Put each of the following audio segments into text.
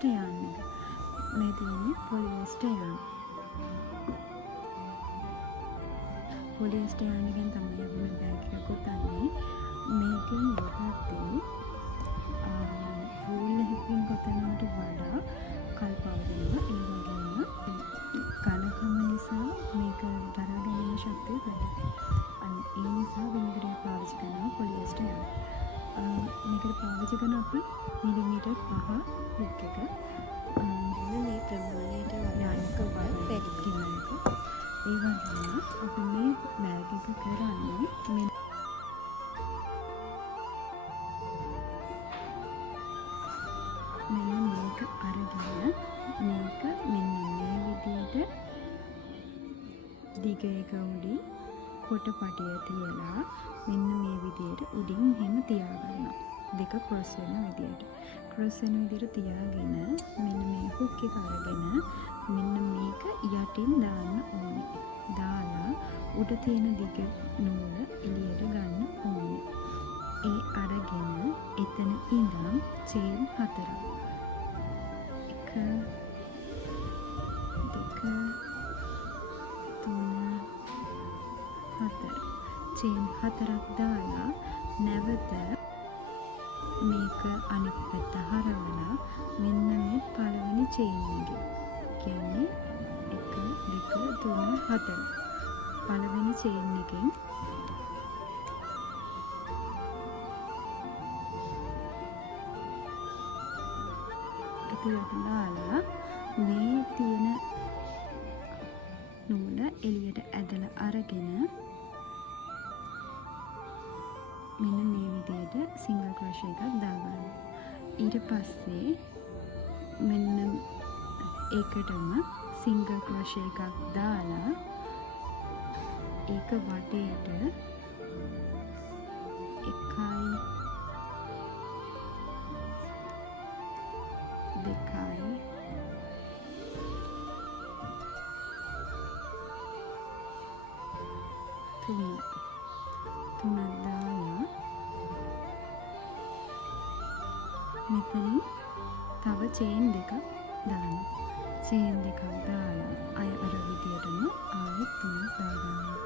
පොලියස්ටර් yarn එක. මේ තියෙන්නේ පොලියස්ටර් yarn. පොලියස්ටර් yarn එකෙන් තමයි අපි මේ බෑග් එක ගොතන්නේ. මේකෙන් ගොතද්දී වූල් එකකින් ගොතනවට වඩා කල්පාව දෙනවා. ඒ වගේම ඝනකම නිසා මේක දරා ගැනීම ශක්තිය වැඩි. ඒ නිසා වෙනදට පාවිච්චි කරනවා පොලියස්ටර් yarn. මේකට පාවිච්චි කරන අපි මිලිමීටර් 5 හුක් එක. මේ ප්‍රමාණයට වඩාක වැඩි කිමක. ඒ වගේම අපි මේ බෑග් එක කරන්නේ මෙන්න මේක අරගෙන මේක මෙන්න මේ විදිහට දිග එක උඩින් කොට පටිය තියලා මෙන්න මේ විදිහට උඩින් එහෙම තියාගන්නවා. දෙක ක්‍රොස් වෙන විදිහට. ක්‍රොස් වෙන විදිහට තියාගෙන මෙන්න මේ හුක් එක අරගෙන මෙන්න මේක යටින් දාන්න ඕනේ. දාලා උඩ තියෙන දිග නූල එළියට ගන්න ඕනේ. ඒ අරගෙන එතන ඉඳන් චේන් 4ක් 1 2 3 4 චේන් 4ක් දාලා නැවත මේක අනිත් පැත්ත හරවලා මෙන්න මේ පළවෙනි චේන් එකේ කියන්නේ 1 2 3 4 පළවෙනි චේන් එකෙන් ඇතුළට දාලා මේ තියෙන නූල එළියට ඇදලා අරගෙන මෙන්න මේ විදිහට සිංගල් ක්‍රොෂේ එකක් දාගන්න. ඊට පස්සේ මෙන්න ඒකටම සිංගල් ක්‍රොෂේ එකක් දාලා ඒක වටේට 1 2 තුනක් දාලා මෙතනින් තව චේන් දෙකක් දානවා. චේන් දෙකක් දාලා අර විදියටම ආයෙත් තුනක් දාගන්නවා.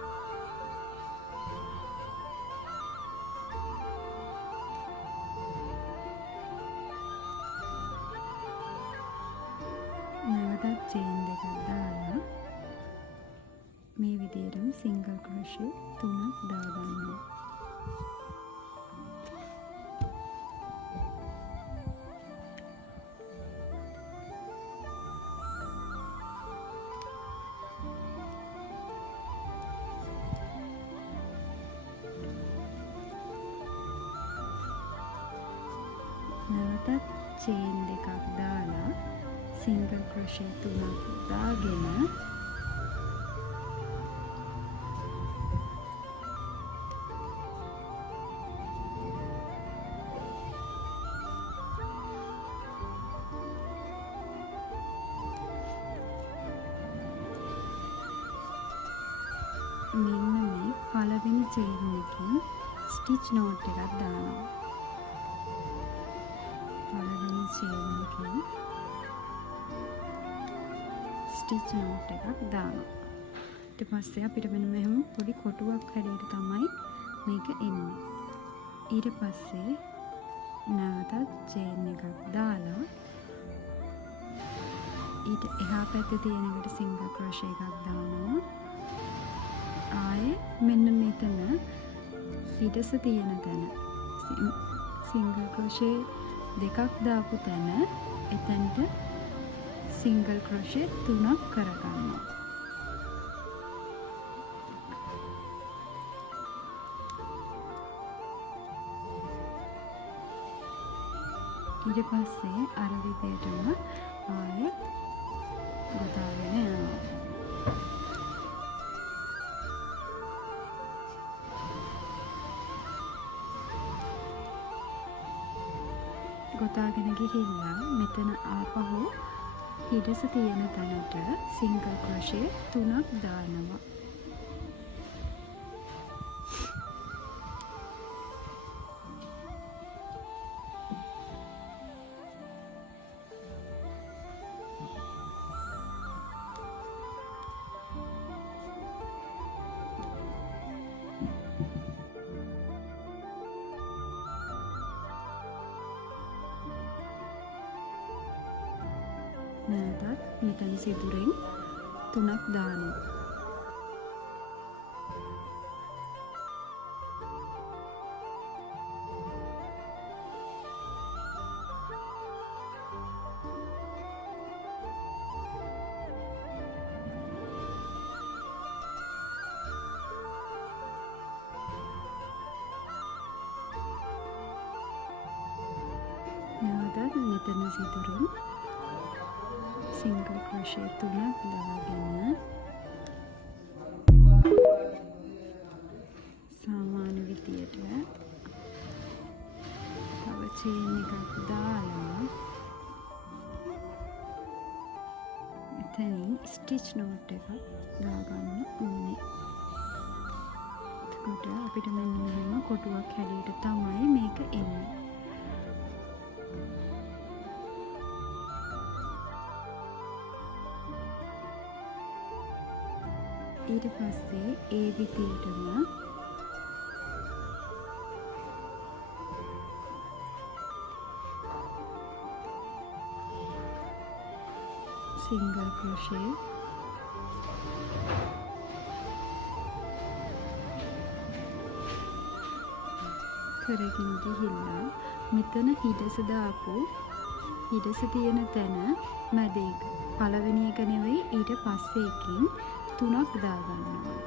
නැවතත් චේන් දෙකක් දාලා මේ විදියටම සිංගල් ක්‍රොෂේ 3ක් දාගන්නවා. නැවතත් චේන් දෙකක් දාලා සිංගල් ක්‍රොෂේ 3ක් දාගෙන මෙන්න මේ පළවෙනි චේන් එකෙන් ස්ටිච් නෝට් එකක් දානවා. පළවෙනි චේන් එකෙන් ස්ටිච් නෝට් එකක් දානවා. ඊට පස්සේ අපිට මෙන්න මෙහෙම පොඩි කොටුවක් හැඩයට තමයි මේක එන්නේ. ඊට පස්සේ නැවතත් චේන් එකක් දාලා ඊට එහා පැත්තේ තියෙන එකට සිංගල් ක්‍රොෂේ එකක් දානවා. ආයේ මෙන්න මෙතන පිටස තියෙන තැන සිංගල් ක්‍රොෂේ දෙකක් දාපු තැන එතනට සිංගල් ක්‍රොෂේ 3ක් කරගන්නවා. ඊට පස්සේ අර විදිහටම ආයේ ගොතාගෙන යනවා. ගොතාගෙන ගිහිල්ලා මෙතන ආපහු හිඩස තියෙන තැනට සිංගල් ක්‍රොෂේ 3ක් දානවා. මෙතන සිදුරෙන් 3ක් දානවා. නැවතත් මෙතන සිදුරෙන් සිංගල් ක්‍රොෂේ 3ක් දාගෙන සාමාන්‍ය විදියට තව චේන් එකක් දාලා එතනින් ස්ටිච් නෝට් එකක් දාගන්න ඕනේ. එතකොට අපිට මෙන්න මෙහෙම කොටුවක් හැටියට තමයි මේක එන්නේ. ඊට පස්සේ ඒ විදියටම සිංගල් ක්‍රොෂේ කරගෙන ගිහිල්ලා මෙතන හිඩස දාපු හිඩස තියෙන තැන මැද එක පළවෙනි එක නෙවෙයි ඊට පස්සේ එකකින් 3ක් දාගන්නවා.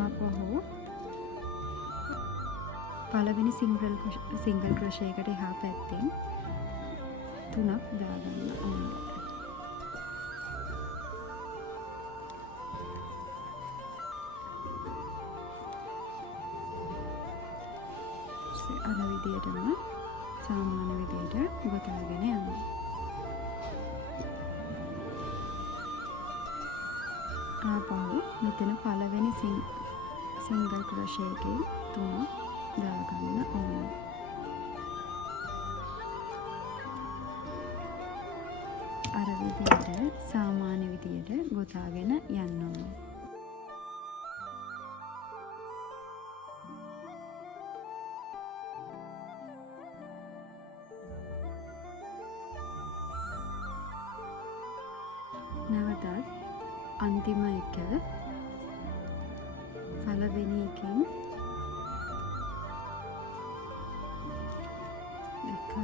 ආපහු පළවෙනි සිංගල් ක්‍රොෂේ එකට එහා පැත්තෙන් 3ක් දාගන්න ඕනේ. අර විදියටම සාමාන්‍ය විදියට ගොතාගෙන යනවා. ආපහු මෙතන පළවෙනි සිංගල් ක්‍රොෂේ එකේ 3ක් දාගන්න ඕනේ. අර විදියට සාමාන්‍ය විදියට ගොතාගෙන යන්න ඕනේ. නැවතත් අන්තිම එක පළවෙනි එකෙන් 1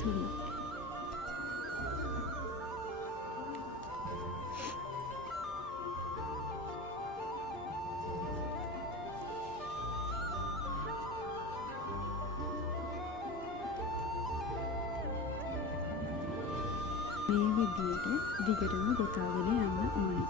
2 3 මේ විදියට දිගටම ගොතාගෙන යන්න ඕනේ.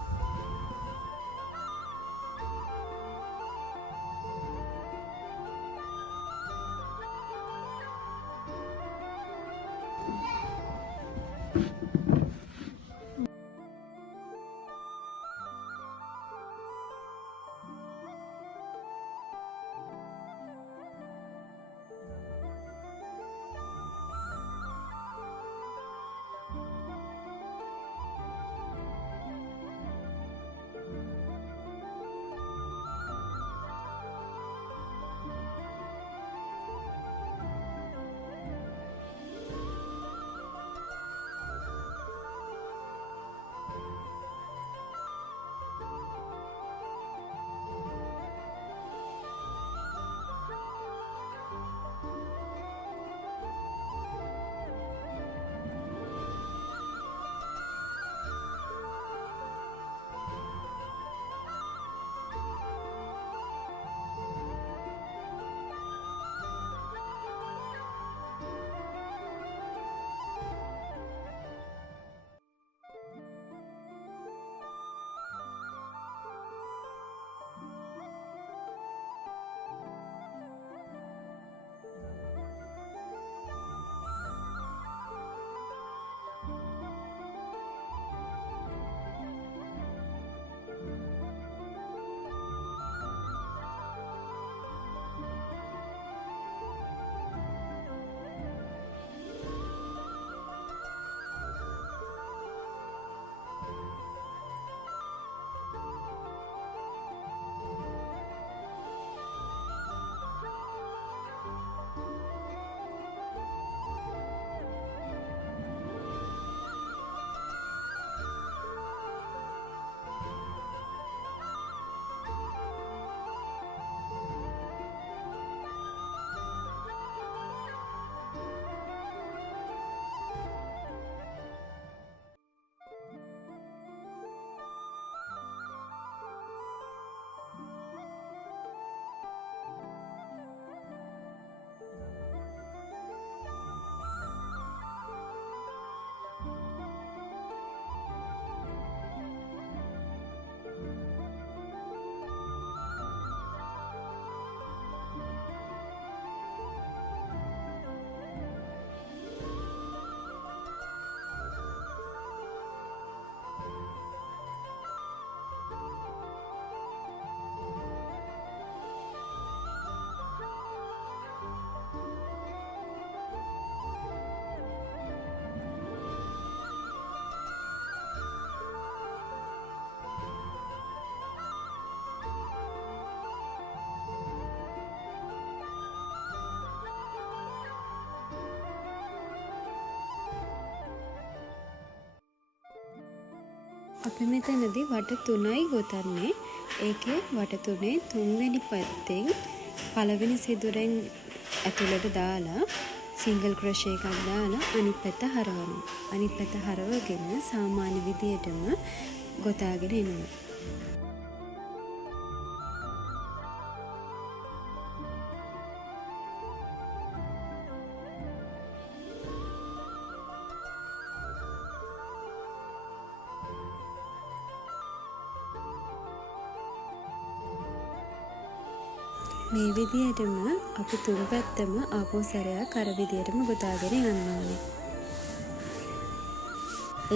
අපි මෙතනදී වට 3යි ගොතන්නේ. ඒකේ වට 3 තුන්වෙනි පැත්තෙන් පළවෙනි සිදුරෙන් ඇතුළට දාලා සිංගල් ක්‍රොෂේ එකක් දාලා අනිත් පැත්ත හරවනවා. අනිත් පැත්ත හරවගෙන සාමාන්‍ය විදියටම ගොතාගෙන එනවා. මේ විදියටම අපි තුන් පැත්තම ආපහු සැරයක් අර විදියටම ගොතාගෙන යන්න ඕනේ.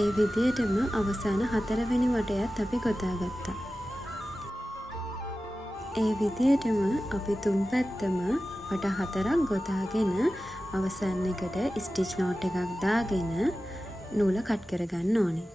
ඒ විදියටම අවසාන 4 වෙනි වටයත් අපි ගොතාගත්තා. ඒ විදියටම අපි තුන් පැත්තම වට 4ක් ගොතාගෙන අවසාන එකට ස්ටිච් නෝට් එකක් දාගෙන නූල කට් කරගන්න ඕනේ.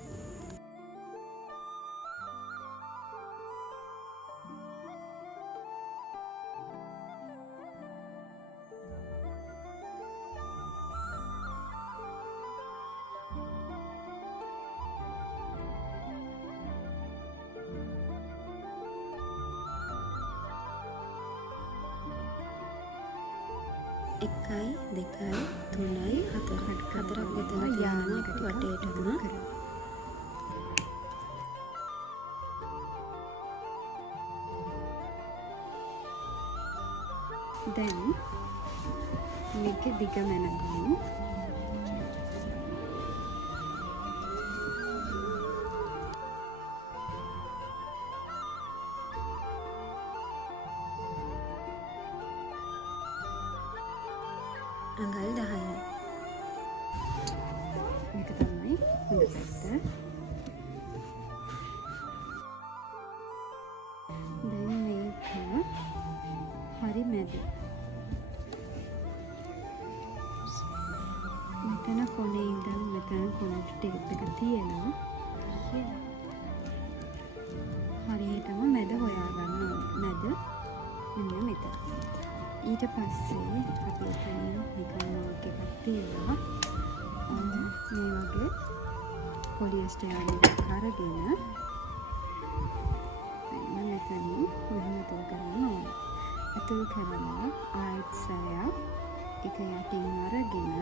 එකයි දෙකයි තුනයි හතරක් ගොතලා යනවා වටේටම. දැන් මේකේ දිග මැනගමු. අඟල් 10යි. මේක තමයි හොඳ පැත්ත. දැන් මේක හරි මැද. මෙතන කොනේ ඉඳන් මෙතන කොනට ටේප් එක තියලා හරියටම මැද හොයාගන්න ඕනේ. මැද මෙන්න මෙතන. ඊට පස්සේ අපි එතනින් නිකන් නෝට් එකක් තියලා මේ වගේ පොලියස්ටර් එකක් අරගෙන මෙතනින් මෙහෙම අතුල් කරන්න ඕනේ. අතුල් කරලා ආයෙත් සැරයක් එක යටින් අරගෙන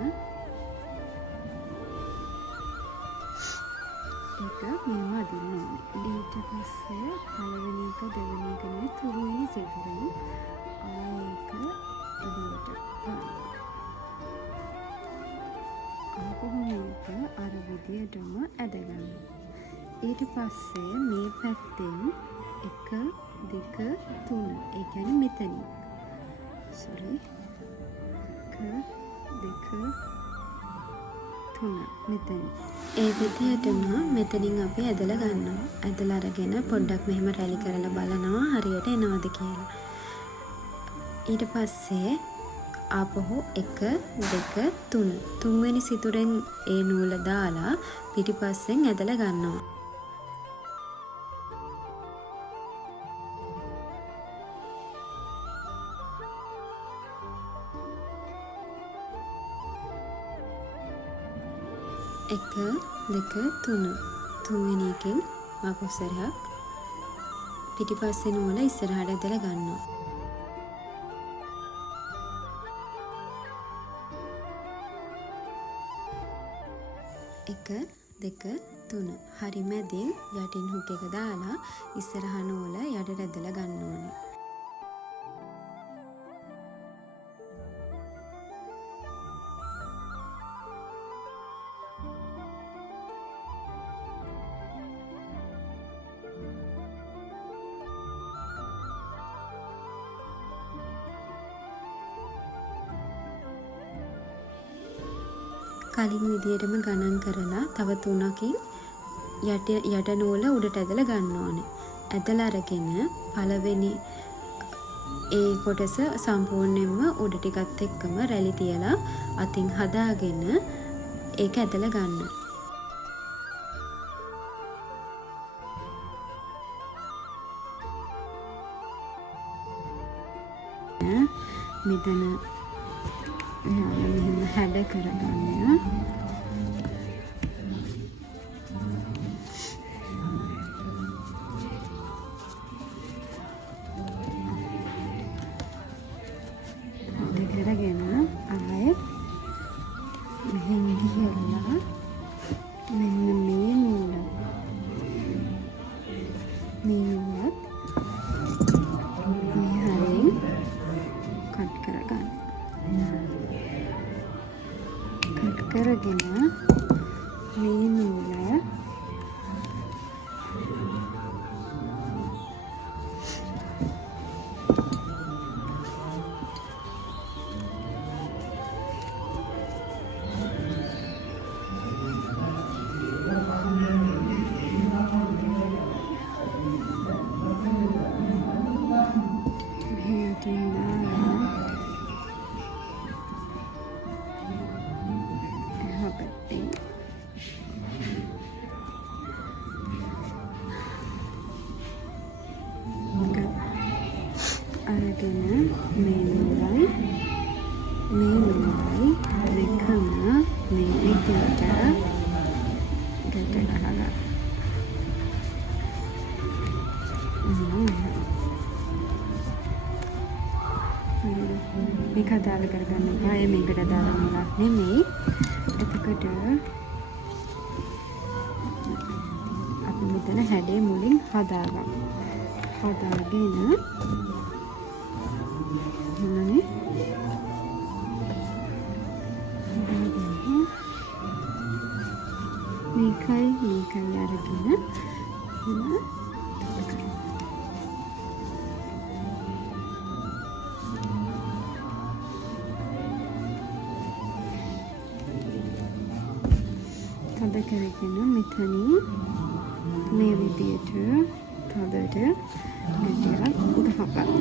ඒක මෙහෙම අදින්න ඕනේ. ඊට පස්සේ පළවෙනි එක දෙවෙනි එක නෙවෙයි තුන්වෙනි සිදුරෙන් ආයෙක එළියට ගන්න. ආපහු මේක අර විදියටම ඇදගන්න. ඊට පස්සේ මේ පැත්තෙන් 1 2 3 ඒ කියන්නේ මෙතනින් 1 2 3 මෙතනින් ඒ විදියටම මෙතනින් අපි ඇදලා ගන්නවා. ඇදලා අරගෙන පොඩ්ඩක් මෙහෙම රැලි කරලා බලනවා හරියට එනවද කියලා. ඊට පස්සේ ආපහු 1 2 3 තුන්වෙනි සිතුරෙන් ඒ නූල දාලා පිටිපස්සෙන් ඇදලා ගන්නවා. එක දෙක තුන තුන්වෙනි එකෙන් ආපහු සැරයක් පිටිපස්සේ නූල ඉස්සරහට ඇදලා ගන්නවා. එක දෙක තුන හරි මැදින් යටින් හුක් එක දාලා ඉස්සරහ නූල යටට ඇදලා ගන්න ඕනේ. කලින් විදියටම ගණන් කරලා තව 3කින් යට නූල උඩට ඇදලා ගන්න ඕනේ. ඇදලා අරගෙන පළවෙනි ඒ කොටස සම්පූර්ණයෙන්ම උඩ ටිකත් එක්කම රැලි තියලා අතින් හදාගෙන ඒක ඇදලා ගන්න. මෙතන මෙහෙම හැඩ කරගන්න. කට් කරගෙන මේ නූල අරගෙන මේ නූලයි දෙකම මේ විදිහට ගැට ගහලා මේක අදාළ කරගන්න එපා. මේකට අදාළ නූලක් නෙමෙයි. එතකොට අපි මෙතන හැඩේ මුලින් හදාගමු. හදාගෙන හොඳනේ මේකයි අරගෙන තද කරගෙන මෙතනින් මේ විදියට තදට ගැටියක් ගහපන්න.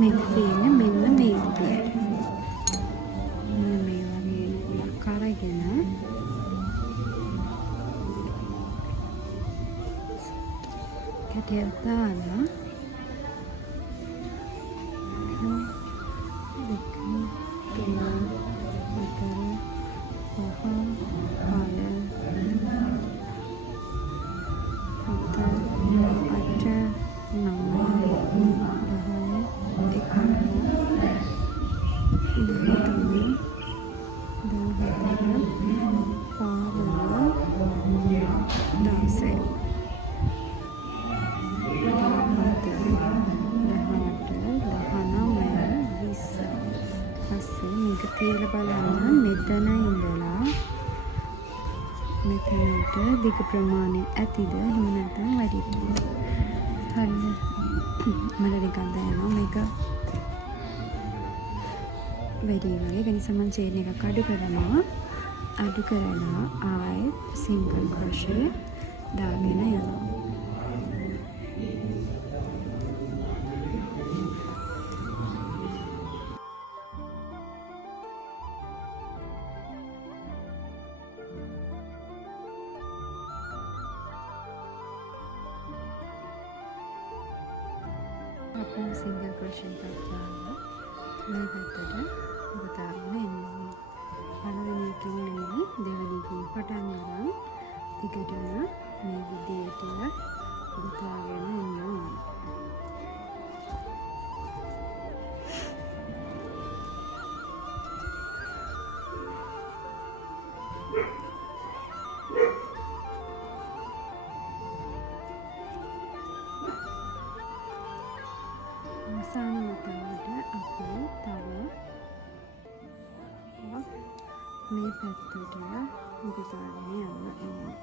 මේක තියෙන්නේ මෙන්න මේ විදියට. මේ වගේ නූලක් අරගෙන කැටියක් දාලා දෙක තුන හතර පහ හය හත අට කියලා බලන්න මෙතන ඉඳලා මෙතනට දිග ප්‍රමාණය ඇතිද එහෙම නැත්නම් වැඩිද? හරිද? මම නිකන් දැනනවා මේක වැඩි වගේ. ඒ නිසා මම චේන් එකක් අඩු කරනවා. අඩු කරලා ආයෙත් සිංගල් ක්‍රොෂේ දාගෙන යනවා. අපේ සිංගල් ක්‍රොෂේ එකක් දාලා මේ පැත්තට ගොතාගෙන එන්න ඕනේ. පළවෙනි එකෙන් නෙමෙයි දෙවෙනි එකෙන් පටන් ගන්න. ටිකටම මේ විදියට ගොතාගෙන එන්න ඕනේ. අවසානයේදී අපි තව මේ පැත්තට ගොතාගෙන යන්න ඕනේ.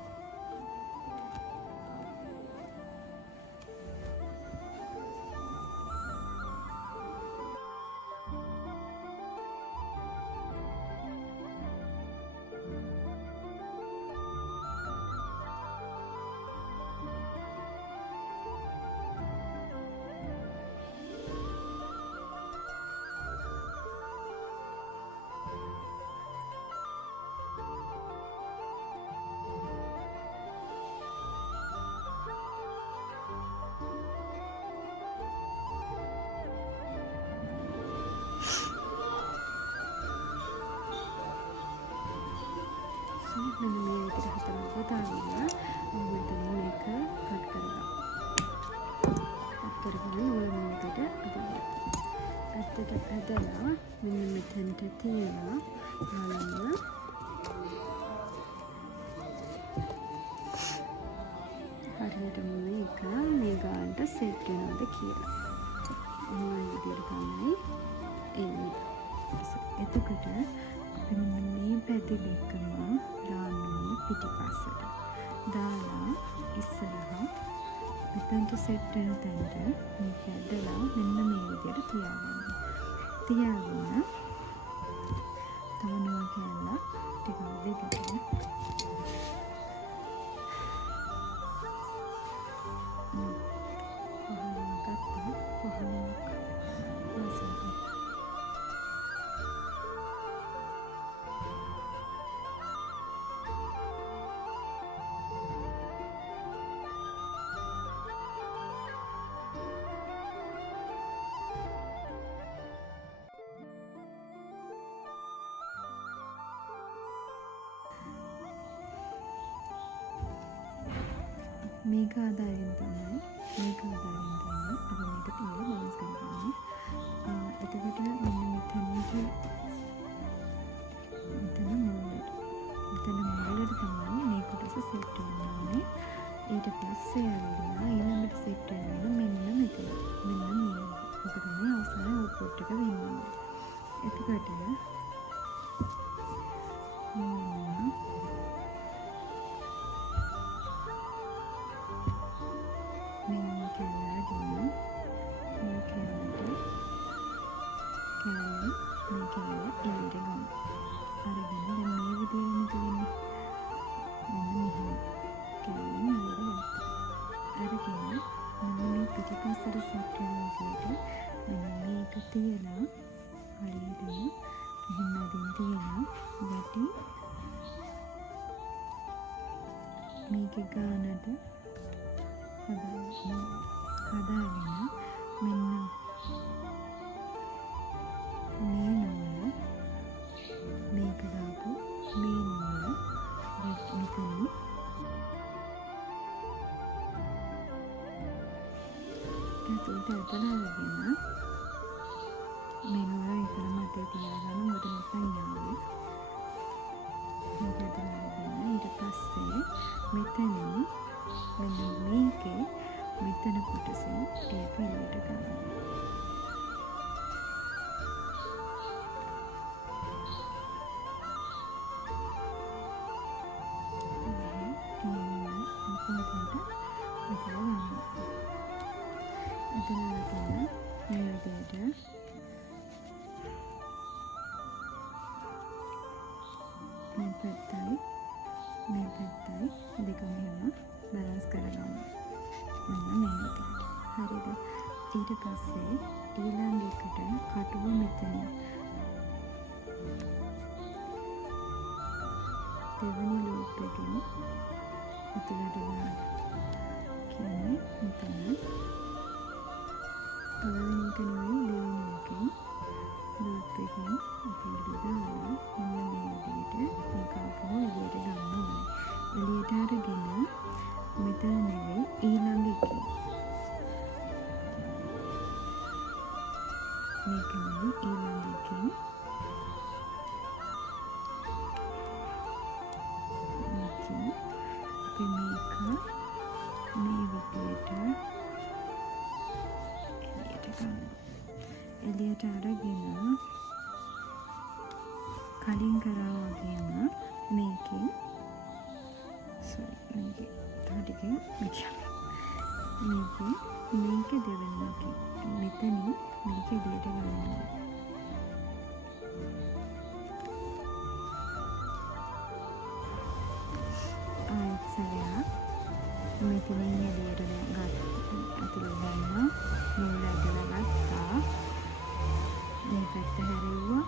මෙන්න මේ විදිහට හතරක් දාගෙන මෙතන මේක කට් කරගන්න. කට් කරගෙන නූල මේ විදිහට අදගන්න. ඇත්තට ඇදලා මෙන්න මෙතනට තියලා බලන්න හරියටම මේක මේ ගානට සෙට් වෙනවද කියලා. මේ විදිහට තමයි එන්නේ. එතකොට අපි මේ පැති දෙකම දාන්න ඕන පිටිපස්සට. දාලා ඉස්සරහා මෙතනට සෙට් වෙන තැනට මේක ඇදලා මෙන්න මේ විදිහට තියාගන්න. තියාගෙන තව නූල් කෑල්ල ටිකක් දෙකට මේක ආදායෙන් තමයි අපි මේක තියලා බැලන්ස් කරගන්නේ. එතකොට මෙන්න මෙතන මුලට තමයි මේ කොටස සෙට් වෙන්නේ. ඊට පස්සේ ආවිලා ඊළඟට සෙට් වෙනවා මෙන්න මෙතන. මෙන්න මේ. ඔක තමයි අවසාන අවුට්පුට් එක වෙන්නේ. එතකොට පිටිපස්සට සෙට් වෙන විදිහට මෙන්න මේක තියලා හරියටම එහෙම අදින් තියලා යටි මේකේ ගානට හදාගෙන මෙන්න මේ නූල මේක දාපු මේ නූල මෙතනින් ඇතුළට ඇදලා අරගෙන මේ නූල විතර මතේ තියාගන්න මොකද නැත්නම් යාවේ. මේක ඇදලා අරගෙන ඊට පස්සේ මෙතනින් මෙන්න මේකේ මෙතන කොටසින් ඒක එළියට ගන්න. මේ පැත්තයි දෙකම එහෙම බැලන්ස් කරගන්න. මෙන්න මේ විදිහට. හරිද? ඊට පස්සේ ඊළඟ එකට කටුව මෙතනින් දෙවෙනි ලූප් එකෙන් ඇතුළට දාන්න. කියන්නේ මෙතන පළවෙනි එක නෙවෙයි දෙවෙනි එකෙන් ලූප් එකෙන් ඇතුළට දාලා මෙන්න මේ විදිහට මේක අපෝ එළියට ගන්න ඕනේ. එළියට අරගෙන මෙතන නෙවෙයි ඊළඟ එකේ මේක නෙවෙයි ඊළඟ එකෙන් අපි මේක මේ විදිහට එළියට ගන්න. එළියට අරගෙන කලින් කරා වගේම මේකේ මේක දෙවෙනි මෙතනින් මේක එළියට ගන්නවා. ආයෙත් සැරයක් මෙතනින් එළියට ඇතුළට ගන්නවා. නූල ඇදලා ගත්තා. මේ පැත්ත හැරෙව්වා.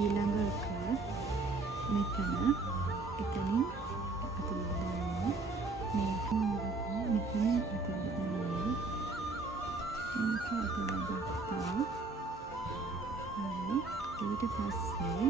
ඊළඟ එක මෙතන එතනින් ඇතුළට දාන්න. මේක මෙතන ඇතුළට දාන්න. මේක ඇතුළට ගත්තා. හරි. ඊට පස්සේ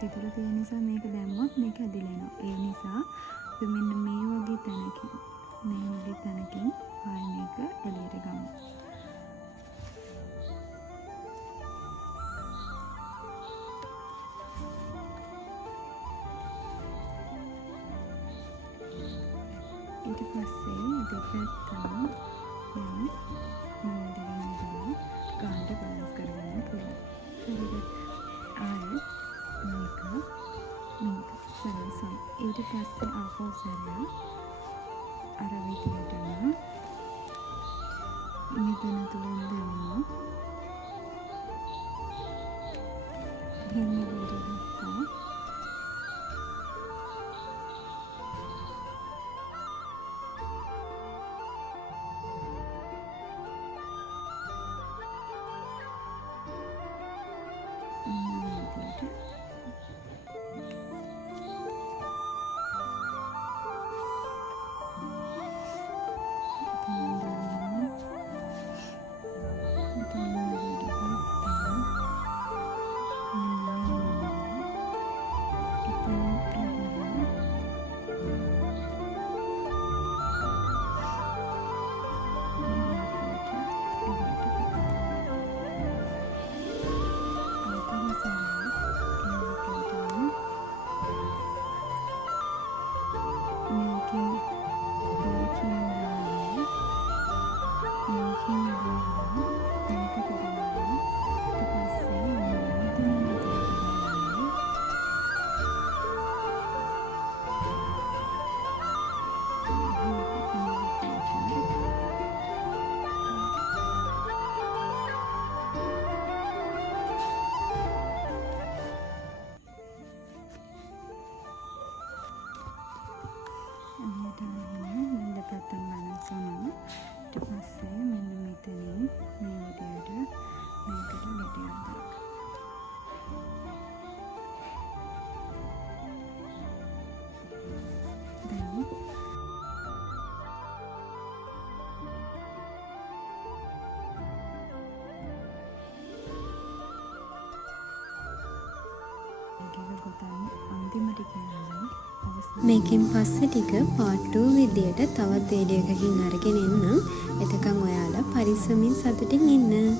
සිදුර තියෙන නිසා මේක දැම්මොත් මේක ඇදිලා එනවා. ඒ නිසා අපි මෙන්න මේ වගේ තැනකින් ආයෙ මේක එළියට ගමු. ඊට පස්සේ දෙපැත්තම දැන් මොන්දගෙන ඉඳලා ගානට බැලන්ස් කරගන්න පුළුවන්. හරිද? ආයෙ මේක බැලන්ස්. ඊට පස්සේ ආපහු සැරයක් අර විදිහටම මෙතන තුලින් දැම්මා. හිමි වලට මේකෙන් පස්සේ ටික part 2 විදියට තවත් වීඩියෝ එකකින් අරගෙන එන්නම්. එතකන් ඔයාලා පරිස්සමින් සතුටින් ඉන්න.